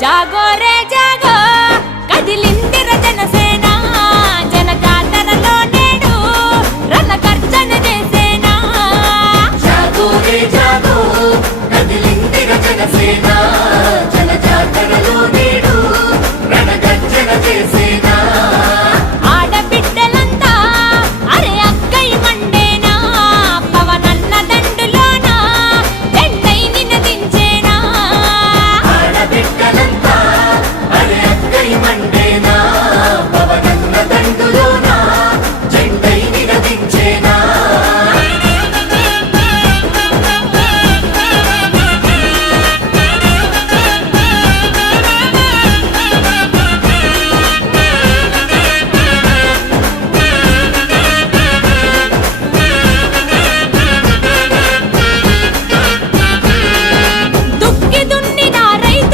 जागो रे जागो।